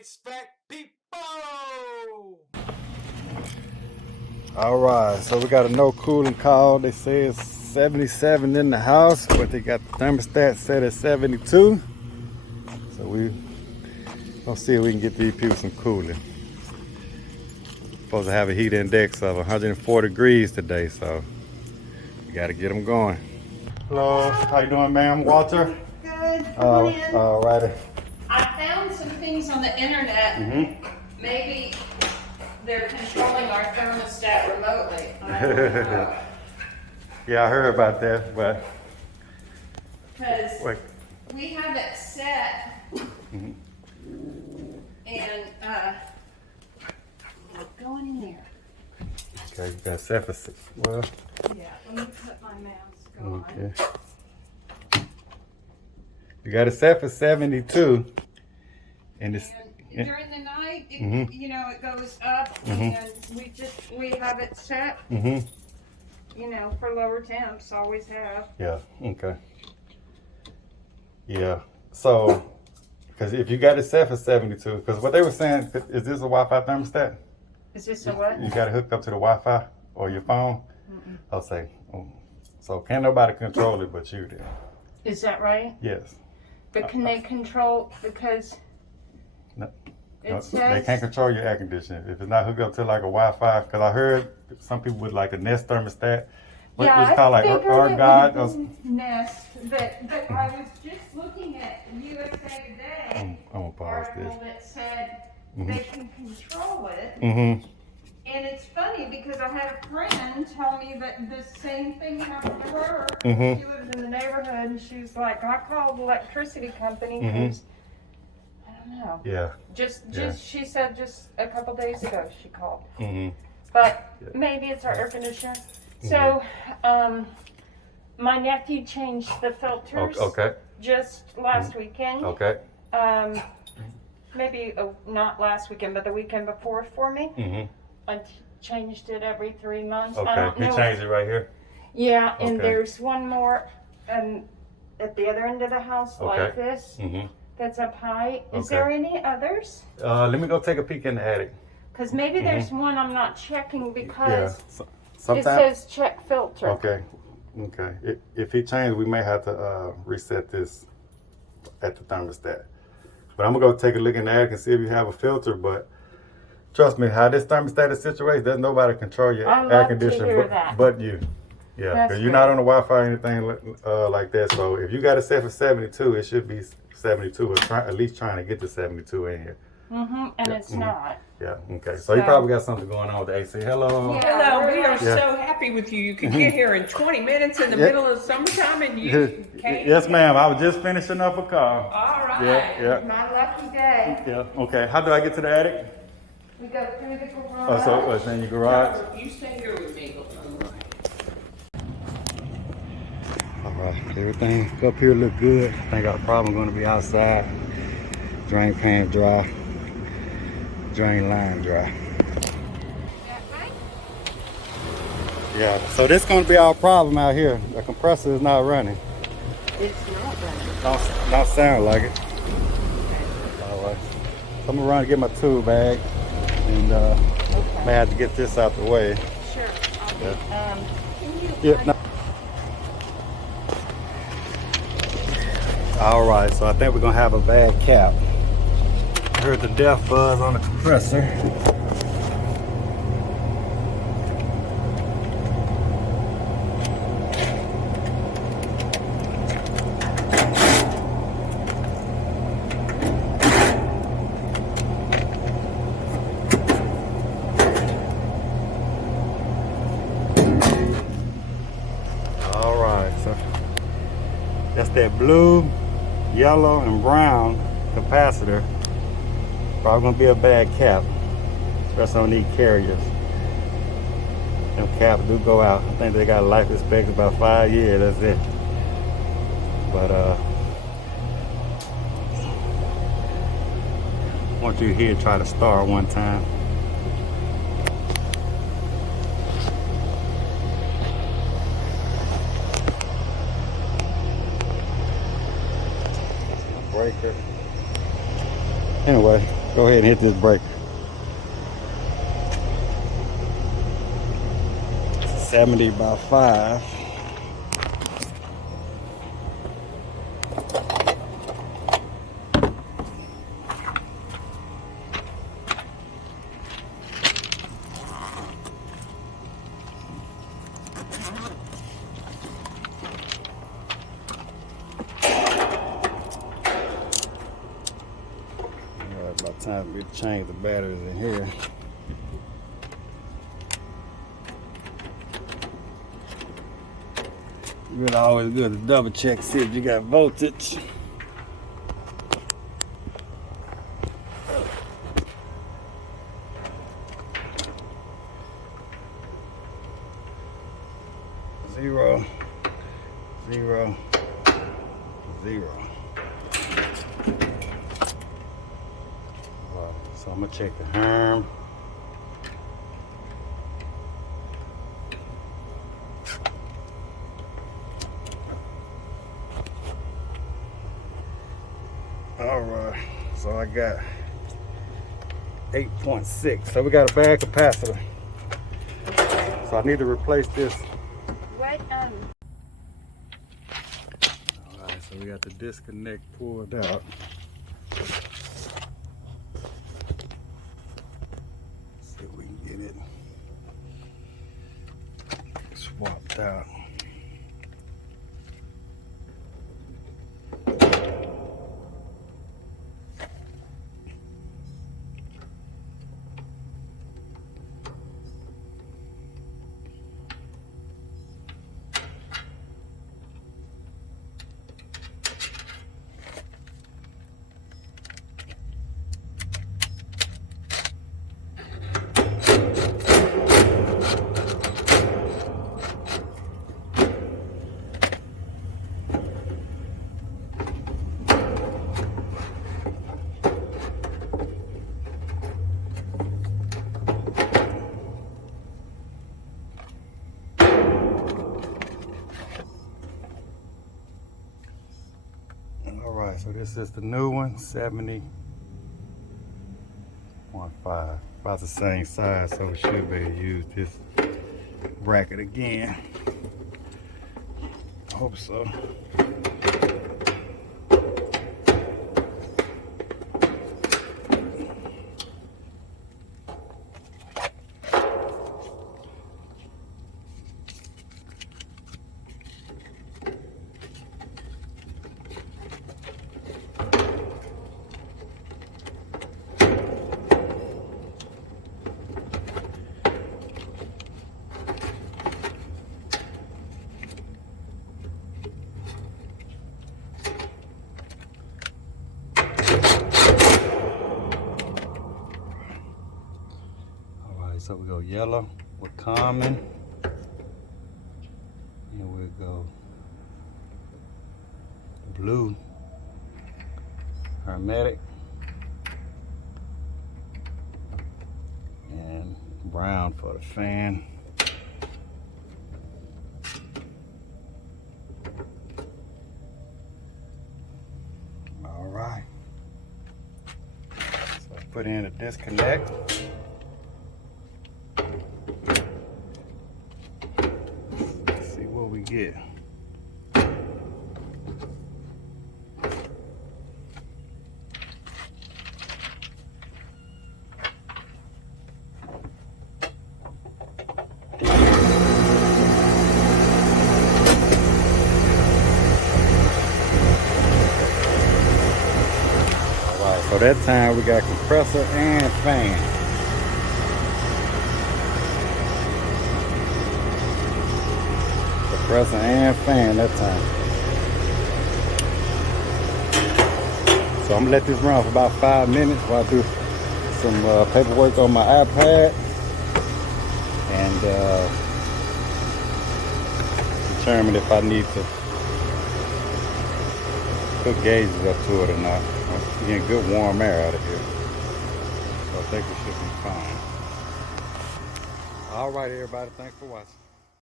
HVAC people! Alright, so we got a no cooling call. They say it's 77 in the house, but they got the thermostat set at 72. So we gonna see if we can get these people some cooling. Supposed to have a heat index of 104 degrees today, so we gotta get them going. Hello, how you doing, ma'am? Walter? Good. Come on in. Alrighty. I found some things on the internet. Maybe they're controlling our thermostat remotely. I don't know. Yeah, I heard about that, but Because we have it set, and going in there. okay, you got set for 6. Well, Yeah, let me put my mask on. okay. You got it set for 72, and it's And during the night, it, you know, it goes up, and we have it set, you know, for lower temps. Always have. yeah, okay. Yeah, so, because if you got it set for 72, because what they were saying, is this a Wi-Fi thermostat? Is this a what? You got it hooked up to the Wi-Fi or your phone? I'll say, so can't nobody control it but you then? Is that right? Yes. But can they control, because No, it says... they can't control your air conditioning if it's not hooked up to like a Wi-Fi. Because I heard some people with like a Nest thermostat. Yeah, It's called like God. Nest, but I was just looking at USA Today I'm gonna pause this. article that said they can control it. And it's funny because I had a friend tell me that the same thing happened to her. She lives in the neighborhood, and she's like, I called the electricity company because I don't know. Yeah. Just she said just a couple days ago she called. Mm-hmm. But maybe it's our air conditioner. So, my nephew changed the filters. Okay. Just last weekend. Okay. Maybe not last weekend, but the weekend before for me. I changed it every 3 months. I Okay. don't You know. changed it right here. Yeah, and Okay. there's one more at the other end of the house, like this. That's up high. Is Okay. there any others? Let me go take a peek in the attic. Because maybe there's one I'm not checking because it Sometimes. says check filter. Okay. Okay. If he changed, we may have to reset this at the thermostat. But I'm gonna go take a look in the attic and see if you have a filter. But trust me, how this thermostat is situated, there's nobody control your air conditioning but you. Yeah, because you're not on the Wi-Fi or anything like that. So if you got it set for 72, it should be 72, or at least trying to get to 72 in here. And it's not. Yeah, okay. So you probably got something going on with the AC. Hello. Yeah. Hello, we are so happy with you. You could get here in 20 minutes in the middle of summertime and you came. Yes, ma'am. I was just finishing up a call. All right. Yeah. My lucky day. Yeah. Okay. How do I get to the attic? We go through the garage. Oh, so it's in your garage? You stay here with me. All right. Everything up here look good. I think our problem going to be outside. Drain pan dry. Drain line dry. Yeah. So this is going to be our problem out here. The compressor is not running. It's not running. Don't sound like it. All right. So I'm gonna run and get my tool bag, and may have to get this out the way. Sure. Yeah. No. All right. So I think we're gonna have a bad cap. I heard the death buzz on the compressor. That's that blue, yellow, and brown capacitor. Probably gonna be a bad cap, especially on these carriers. Them caps do go out. I think they got a life expectancy about 5 years. That's it. But I want you here to try to start one time. Breaker. Anyway, Go ahead and hit this brake. 70 by 5. About time we change the batteries in here. Really always good to double check, see if you got voltage. Zero, zero, zero. So I'm gonna check the harm. All right, so I got 8.6. So we got a bad capacitor. So I need to replace this. What, All right, so we got the disconnect pulled out. See if we can get it swapped out. Alright, so this is the new one, 70.5. About the same size, so we should be able to use this bracket again. I hope so. So we go yellow with common, and we'll go blue, hermetic, and brown for the fan. All right, so I put in a disconnect. Yeah. Alright, so that time we got compressor and fan. Compressor and fan that time. So I'm gonna let this run for about 5 minutes while I do some paperwork on my iPad and determine if I need to put gauges up to it or not. I'm getting good warm air out of here, so I think it should be fine. All right, everybody, thanks for watching.